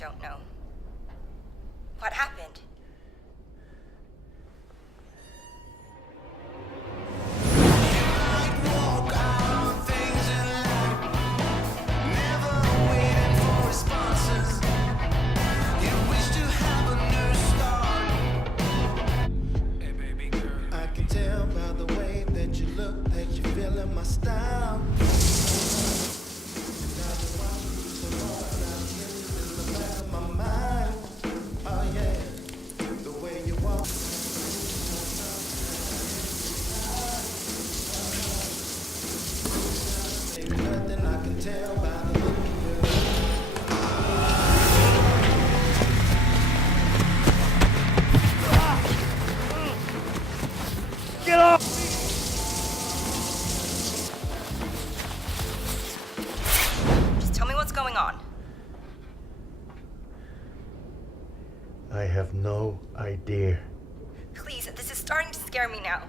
don't know. What happened? My style. My mind. Oh yeah, the way you walk. Ain't nothing I can tell by the look of you. Get off! Just tell me what's going on. I have no idea. Please, this is starting to scare me now.